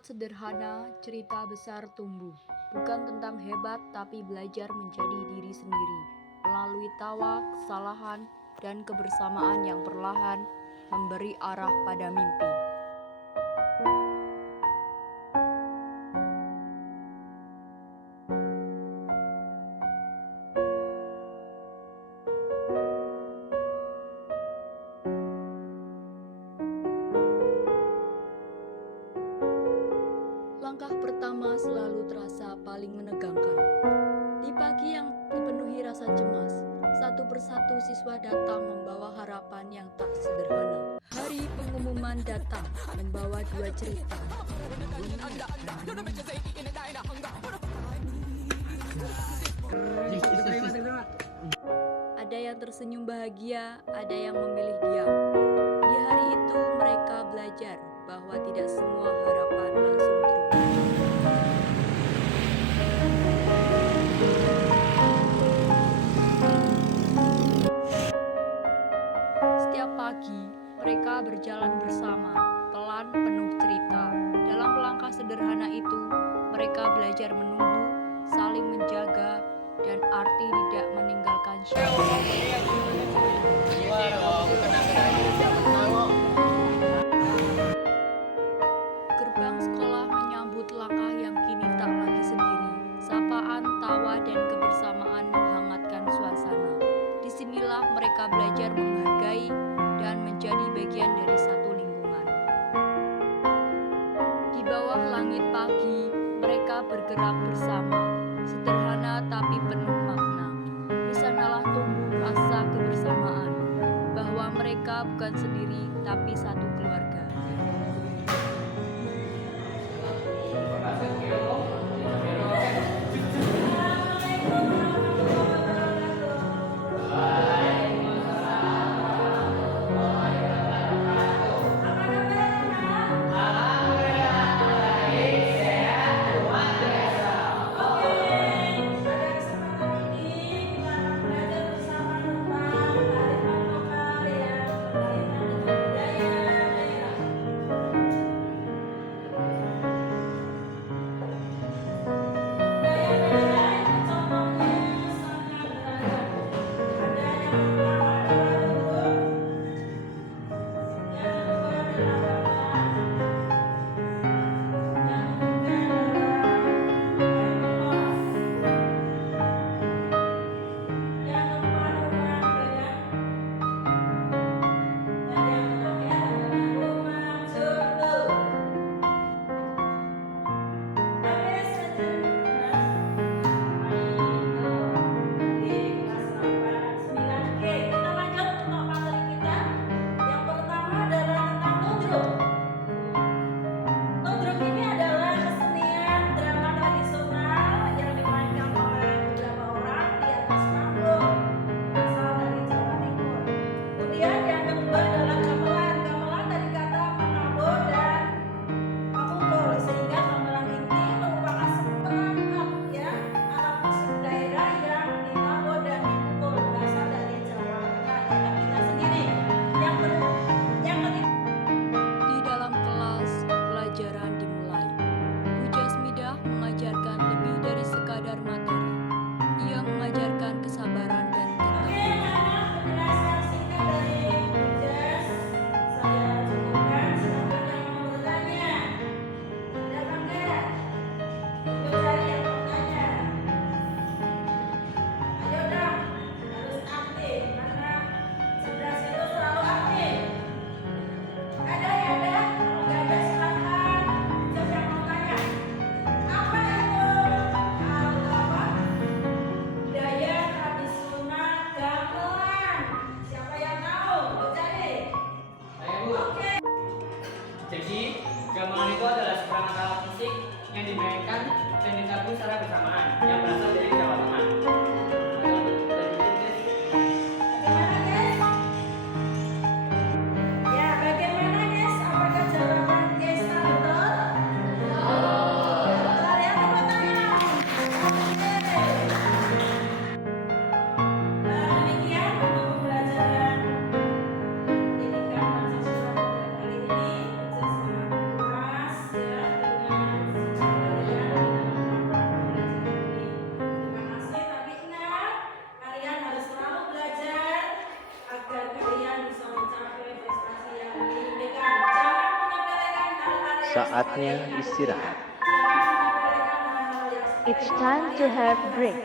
Sederhana, cerita besar tumbuh. Bukan tentang hebat, tapi belajar menjadi diri sendiri. Melalui tawa, kesalahan, dan kebersamaan yang perlahan memberi arah pada mimpi. Langkah pertama selalu terasa paling menegangkan. Di pagi yang dipenuhi rasa cemas, satu persatu siswa datang membawa harapan yang tak sederhana. Hari pengumuman datang membawa dua cerita. Ada yang tersenyum bahagia, ada yang memilih diam. Di hari itu mereka belajar bahwa tidak semua harapan langsung terwujud. Setiap pagi, mereka berjalan bersama, pelan penuh cerita. Dalam langkah sederhana itu, mereka belajar menunggu, saling menjaga, dan arti tidak meninggalkan siapa. Gerbang sekolah menyambut langkah yang kini tak lagi sendiri. Sapaan, tawa, dan kebersamaan menghangatkan suasana. Disinilah mereka belajar menghargai dan menjadi bagian dari satu lingkungan. Di bawah langit pagi, mereka bergerak bersama, sederhana tapi penuh makna. Di sanalah tumbuh rasa kebersamaan, bahwa mereka bukan sendiri tapi satu keluarga. Di dalam kelas, pelajaran dimulai. Bu Jasmidah mengajarkan lebih dari sekadar materi. Ia mengajarkan kesabaran dan ketabahan. Jadi, gamelan itu adalah seperangkat alat musik yang dimainkan dan ditabung secara bersamaan yang berasal dari Jawa Tengah. Ya, bagaimana guys? Apakah jawaban Desa betul? Betul ya, tepuk tangan. Oke. Demikian untuk pembelajaran pendidikan mahasiswa pada kali ini. Saya sangat puas ya dengan Saatnya istirahat. It's time to have break.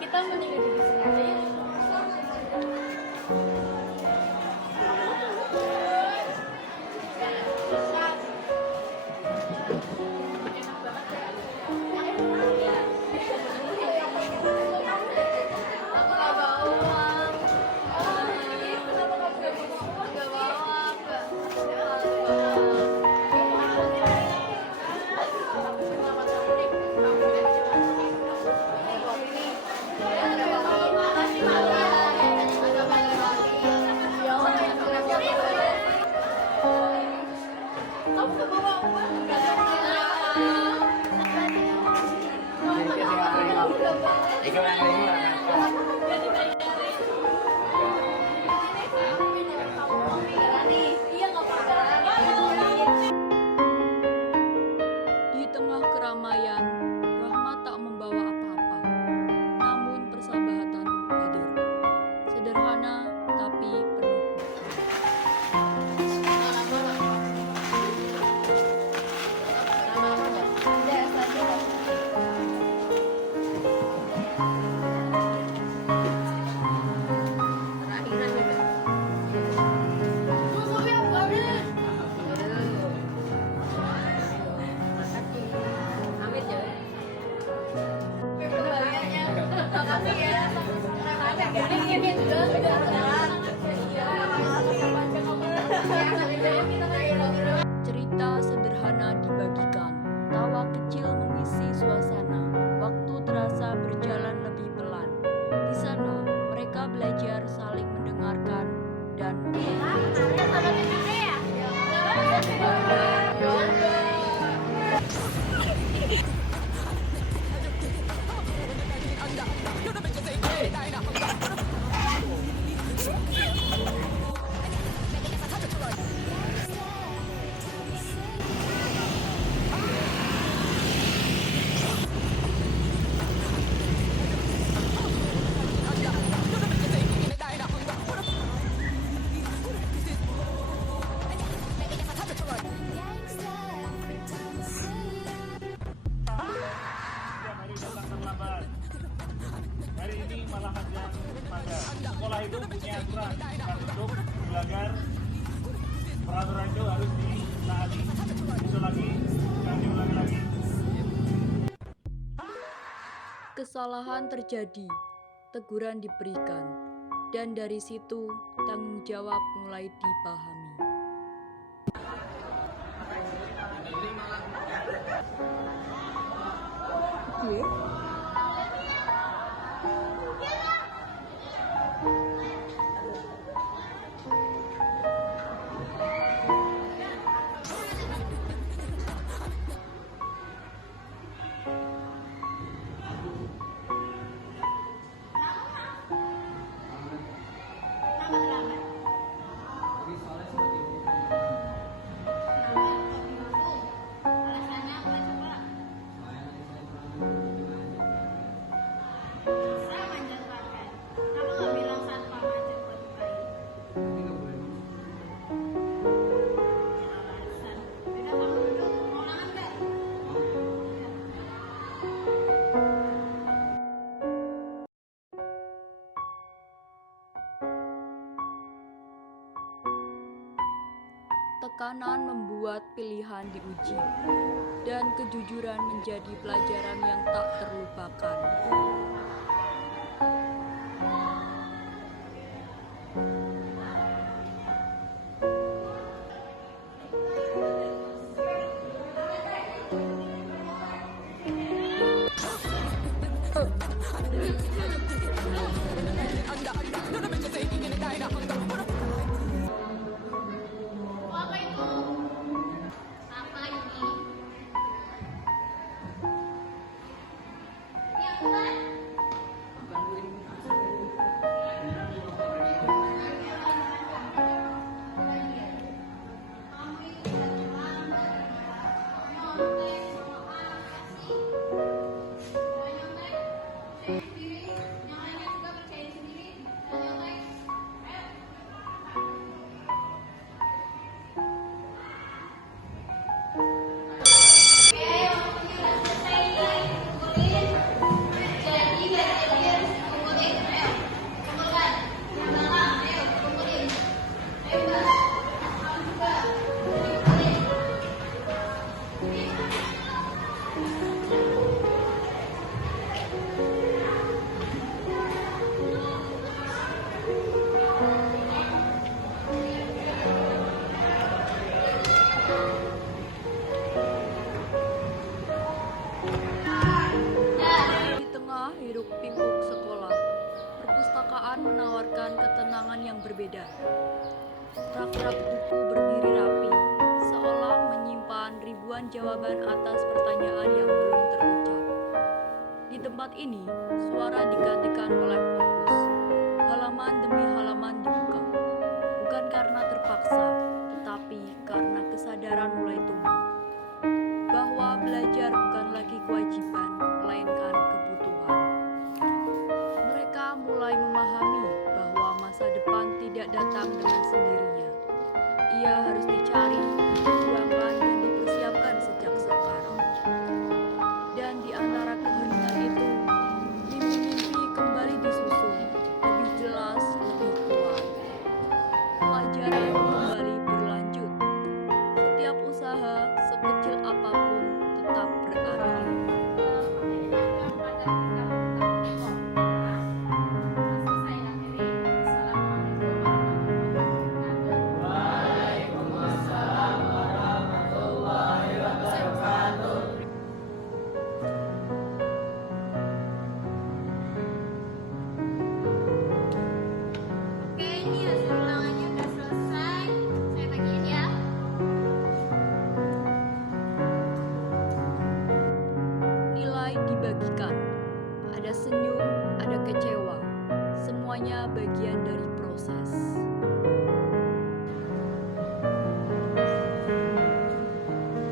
Kita mendingan di sini aja ya. Di tengah keramaian, Rahma tak membawa apa-apa. Namun persahabatan hadir. Sederhana tapi penuh makna. Cerita sederhana dibagikan, tawa kecil mengisi suasana. Waktu terasa berjalan lebih pelan. Di sana, mereka belajar saling mendengarkan dan Hari ini malah ada pada sekolah itu punya aturan untuk belajar peraturan itu harus ditaati. Itu lagi dan diulangi lagi. kesalahan terjadi, teguran diberikan, dan dari situ tanggung jawab mulai dipahami. Tekanan membuat pilihan diuji, dan kejujuran menjadi pelajaran yang tak terlupakan. yang berbeda. Rak-rak buku berdiri rapi, seolah menyimpan ribuan jawaban atas pertanyaan yang belum terucap. Di tempat ini, suara digantikan oleh fokus. Halaman demi halaman dibuka. Bukan karena terpaksa, tetapi karena kesadaran mulai tumbuh. Bahwa belajar bukan lagi kewajiban, melainkan kebutuhan. Mereka mulai memahami bahwa masa depan tidak datang dengan sendirinya. Ia harus dicari, diperjuangkan, dan dipersiapkan sejak sekarang. Dan di antara keheningan itu, mimpi-mimpi kembali disusun, lebih jelas, lebih kuat. Pelajaran kembali berlanjut. Setiap usaha, sekecil apapun, tetap berarti. Oke, ini hasil ulangannya udah selesai. Saya bagiin ya. Nilai dibagikan. Ada senyum, ada kecewa. Semuanya bagian dari proses.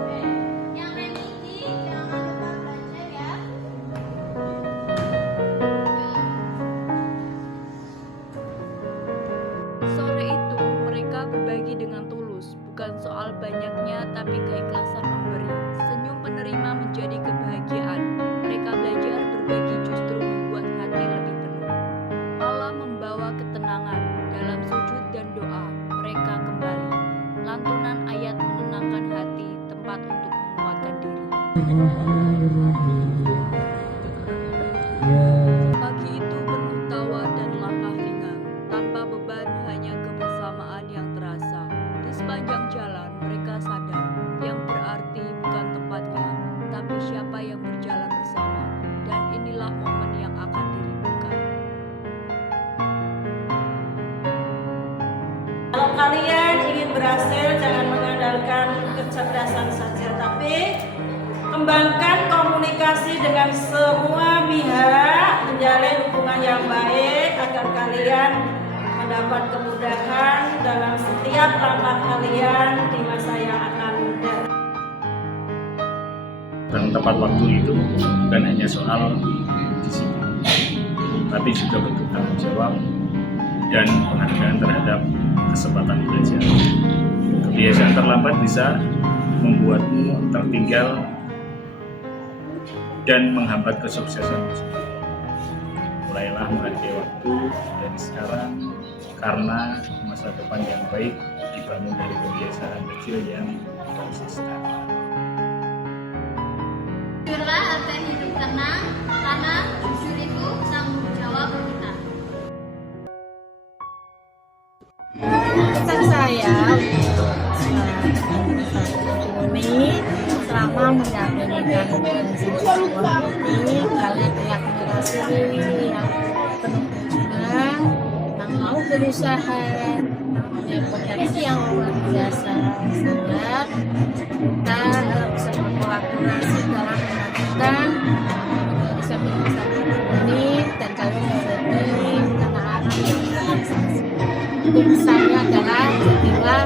Oke, yang remedi jangan lupa belajar ya. Sore itu mereka berbagi dengan tulus, bukan soal banyaknya tapi keikhlasan memberi. Senyum penerima menjadi kebahagiaan. Mereka belajar berbagi justru membuat hati lebih penuh. Malam membawa ketenangan. Dalam sujud dan doa, mereka kembali. Lantunan ayat menenangkan hati, tempat untuk menguatkan diri. Pagi itu penuh tawa dan langkah ringan, tanpa beban, hanya kebersamaan yang terasa. Di sepanjang jalan mereka sadar, yang berarti bukan tempatnya, tapi siapa yang berjalan bersama. Dan inilah momen yang akan dirindukan. Kalau kalian ingin berhasil, jangan mengandalkan kecerdasan saja, tapi kembangkan komunikasi dengan semua pihak, menjalin hubungan yang baik agar kalian mendapat kemudahan dalam setiap langkah kalian di masa yang akan datang. Dan tepat waktu itu bukan hanya soal disiplin, tapi juga bentuk tanggung jawab dan penghargaan terhadap kesempatan belajar. Kebiasaan terlambat bisa membuatmu tertinggal dan menghambat kesuksesan. Mulailah menghargai waktu dari sekarang, karena masa depan yang baik dibangun dari kebiasaan kecil yang konsisten. Jujurlah agar hidup tenang, karena jujur itu tanggung jawab kita. Pesan saya ini selama mendampingi sekolah ini, kalian admirasi yang penuh perjuangan, yang mau berusaha, punya potensi yang luar biasa, sehingga kita bisa berkolaborasi dalam melakukan bisa ini, dan kalian menjadi anak-anak yang berprestasi. Pesannya adalah jadilah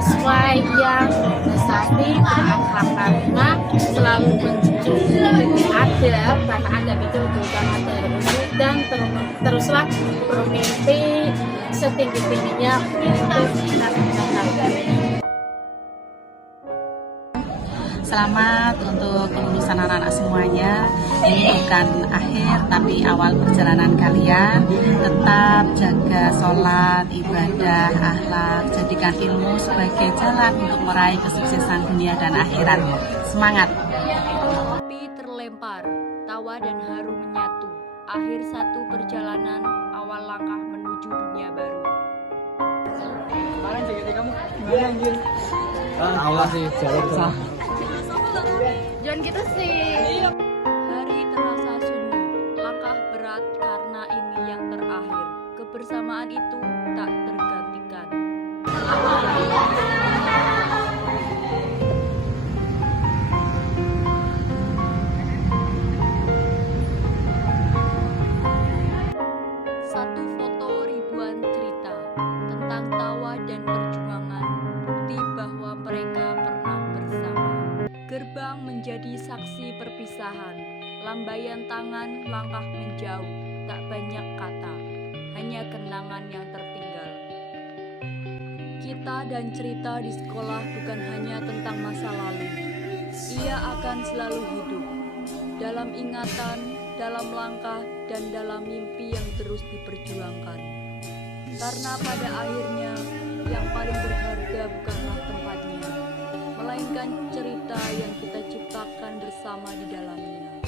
siswa yang berprestasi, berakhlak karimah, selalu menjunjung ada karena ada betul-betul ada ilmu, dan teruslah bermimpi setinggi-tingginya untuk kita mencapai. Selamat untuk kelulusan anak-anak semuanya. Ini bukan akhir tapi awal perjalanan kalian. Tetap jaga sholat, ibadah, akhlak. Jadikan ilmu sebagai jalan untuk meraih kesuksesan dunia dan akhirat. Semangat! Api terlempar, tawa dan haru menyatu. Akhir satu perjalanan, awal langkah menuju dunia baru. Kemarin JKT kamu gimana anjir? Tawa sih, jalur sah. Jangan gitu sih. Hari terasa sunyi, langkah berat karena ini yang terakhir. Kebersamaan itu tentang tawa dan perjuangan, bukti bahwa mereka pernah bersama. Gerbang menjadi saksi perpisahan, lambaian tangan, langkah menjauh, tak banyak kata, hanya kenangan yang tertinggal. Kita dan cerita di sekolah bukan hanya tentang masa lalu. Ia akan selalu hidup dalam ingatan, dalam langkah, dan dalam mimpi yang terus diperjuangkan. Karena pada akhirnya yang paling berharga bukanlah tempatnya, melainkan cerita yang kita ciptakan bersama di dalamnya.